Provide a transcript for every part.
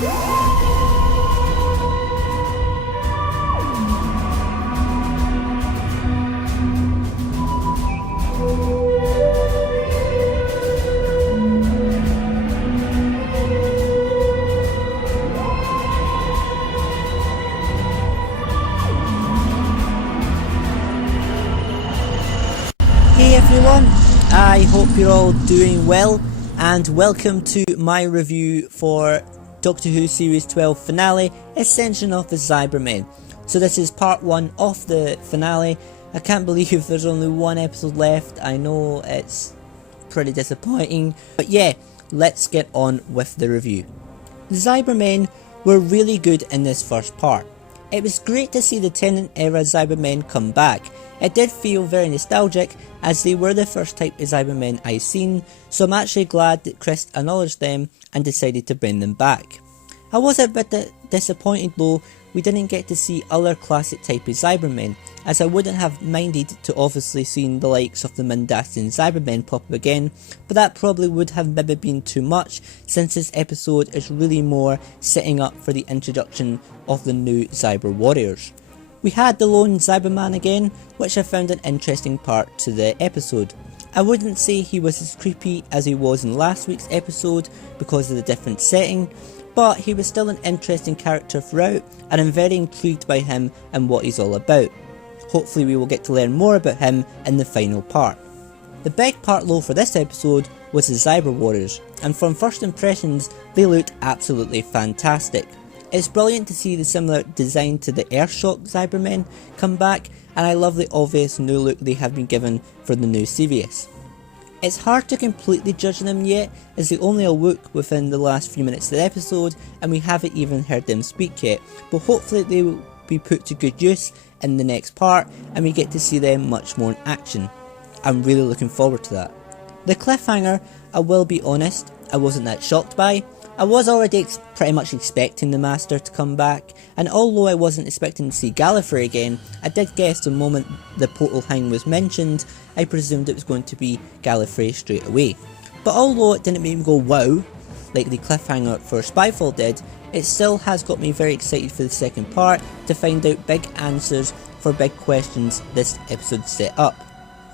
Hey everyone, I hope you're all doing well, and welcome to my review for Doctor Who Series 12 finale, Ascension of the Cybermen. So this is part 1 of the finale. I can't believe there's only one episode left. I know it's pretty disappointing, but yeah, let's get on with the review. The Cybermen were really good in this first part. It was great to see the Tennant era Cybermen come back. It did feel very nostalgic, as they were the first type of Cybermen I've seen, so I'm actually glad that Chris acknowledged them and decided to bring them back. I was a bit disappointed though we didn't get to see other classic type of Cybermen, as I wouldn't have minded to obviously seen the likes of the Mandassian Cybermen pop up again, but that probably would have maybe been too much, since this episode is really more setting up for the introduction of the new Cyber Warriors. We had the lone Cyberman again, which I found an interesting part to the episode. I wouldn't say he was as creepy as he was in last week's episode because of the different setting, but he was still an interesting character throughout, and I'm very intrigued by him and what he's all about. Hopefully we will get to learn more about him in the final part. The big part though for this episode was the Cyber Warriors, and from first impressions they looked absolutely fantastic. It's brilliant to see the similar design to the Earthshock Cybermen come back, and I love the obvious new look they have been given for the new series. It's hard to completely judge them yet, as they only awoke within the last few minutes of the episode and we haven't even heard them speak yet, but hopefully they will be put to good use in the next part and we get to see them much more in action. I'm really looking forward to that. The cliffhanger, I will be honest, I wasn't that shocked by. I was already pretty much expecting the Master to come back, and although I wasn't expecting to see Gallifrey again, I did guess the moment the portal hang was mentioned, I presumed it was going to be Gallifrey straight away. But although it didn't make me go wow, like the cliffhanger for Spyfall did, it still has got me very excited for the second part to find out big answers for big questions this episode set up.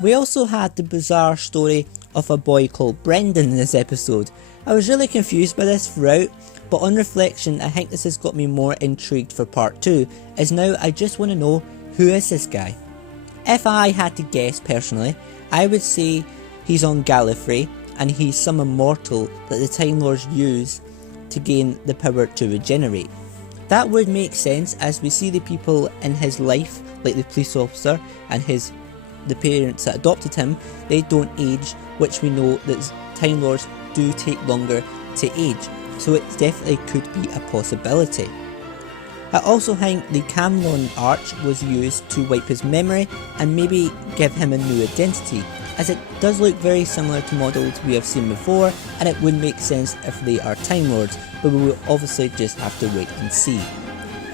We also had the bizarre story of a boy called Brendan in this episode. I was really confused by this throughout, but on reflection I think this has got me more intrigued for part 2, as now I just want to know, who is this guy? If I had to guess personally, I would say he's on Gallifrey and he's some immortal that the Time Lords use to gain the power to regenerate. That would make sense, as we see the people in his life, like the police officer and the parents that adopted him, they don't age, which we know that Time Lords do take longer to age, so it definitely could be a possibility. I also think the Camelon Arch was used to wipe his memory and maybe give him a new identity, as it does look very similar to models we have seen before, and it would make sense if they are Time Lords, but we will obviously just have to wait and see.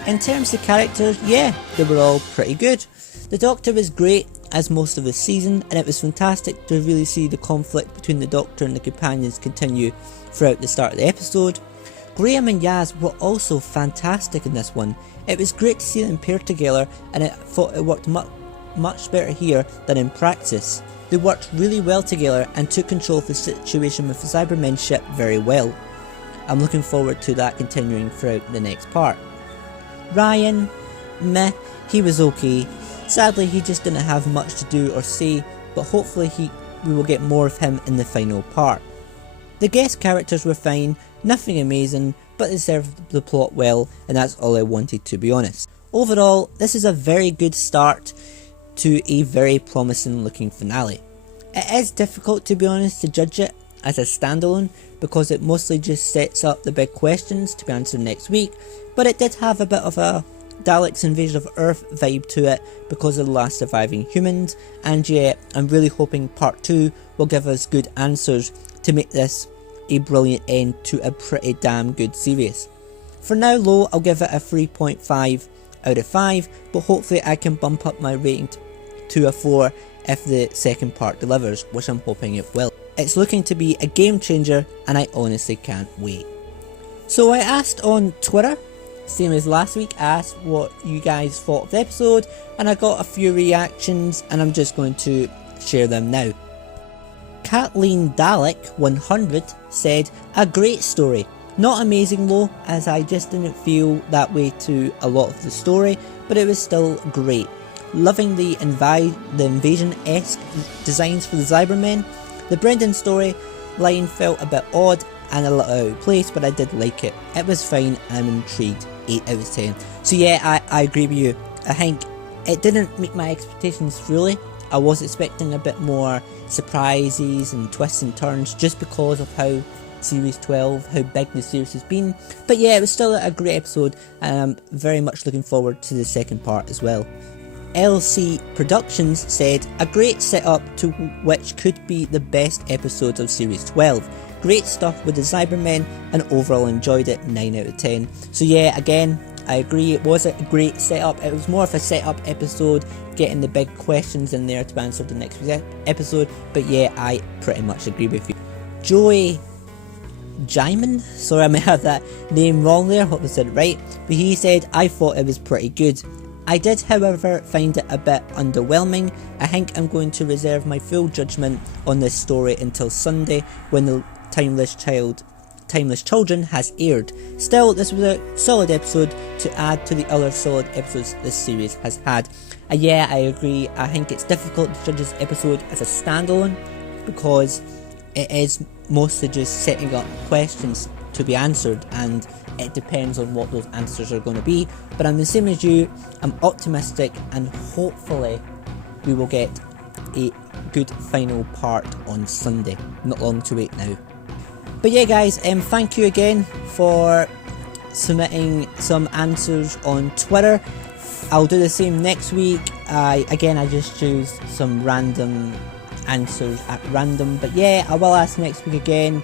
In terms of characters, yeah, they were all pretty good. The Doctor was great as most of the season, and it was fantastic to really see the conflict between the Doctor and the companions continue throughout the start of the episode. Graham and Yaz were also fantastic in this one. It was great to see them paired together, and I thought it worked much better here than in practice. They worked really well together and took control of the situation with the Cybermen ship very well. I'm looking forward to that continuing throughout the next part. Ryan, meh, he was okay. Sadly he just didn't have much to do or say, but hopefully we will get more of him in the final part. The guest characters were fine, nothing amazing, but they served the plot well, and that's all I wanted, to be honest. Overall, this is a very good start to a very promising looking finale. It is difficult, to be honest, to judge it as a standalone, because it mostly just sets up the big questions to be answered next week, but it did have a bit of a Daleks Invasion of Earth vibe to it because of the last surviving humans, and yeah, I'm really hoping part 2 will give us good answers to make this a brilliant end to a pretty damn good series. For now though, I'll give it a 3.5 out of 5, but hopefully I can bump up my rating to a 4 if the second part delivers, which I'm hoping it will. It's looking to be a game changer and I honestly can't wait. So I asked on Twitter, same as last week, asked what you guys thought of the episode, and I got a few reactions, and I'm just going to share them now. Kathleen Dalek 100 said, "A great story. Not amazing though, as I just didn't feel that way to a lot of the story, but it was still great. Loving the invasion-esque designs for the Cybermen. The Brendan story line felt a bit odd and a little out of place, but I did like it. It was fine, and I'm intrigued. 8 out of 10. So yeah, I agree with you. I think it didn't meet my expectations fully. I was expecting a bit more surprises and twists and turns just because of how Series 12, how big the series has been. But yeah, it was still a great episode, and I'm very much looking forward to the second part as well." LC Productions said, "A great setup to which could be the best episodes of Series 12. Great stuff with the Cybermen, and overall enjoyed it, 9 out of 10. So yeah, again, I agree, it was a great setup. It was more of a setup episode, getting the big questions in there to answer the next episode. But yeah, I pretty much agree with you. Joey Jaiman, sorry I may have that name wrong there, hope I said it right, but he said, "I thought it was pretty good. I did, however, find it a bit underwhelming. I think I'm going to reserve my full judgment on this story until Sunday when the Timeless Children has aired. Still, this was a solid episode to add to the other solid episodes this series has had." Yeah, I agree. I think it's difficult to judge this episode as a standalone because it is mostly just setting up questions to be answered, and it depends on what those answers are going to be. But I'm the same as you, I'm optimistic, and hopefully we will get a good final part on Sunday. Not long to wait now. But yeah guys, thank you again for submitting some answers on Twitter. I'll do the same next week. I just choose some random answers at random, but yeah, I will ask next week again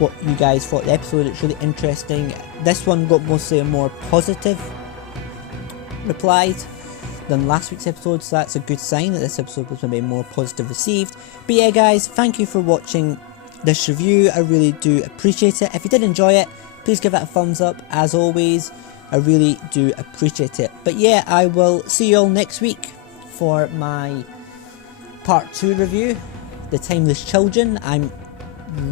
what you guys thought of the episode. It's really interesting. This one got mostly a more positive replied than last week's episode, so that's a good sign that this episode was maybe more positive received. But yeah guys, thank you for watching this review. I really do appreciate it. If you did enjoy it, please give it a thumbs up. As always, I really do appreciate it. But yeah, I will see you all next week for my part 2 review, The Timeless Children. I'm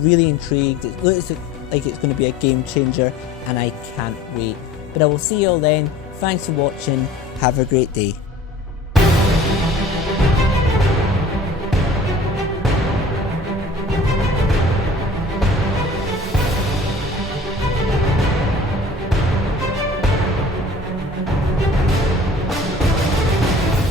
really intrigued. It looks like it's going to be a game changer, and I can't wait. But I will see you all then. Thanks for watching. Have a great day.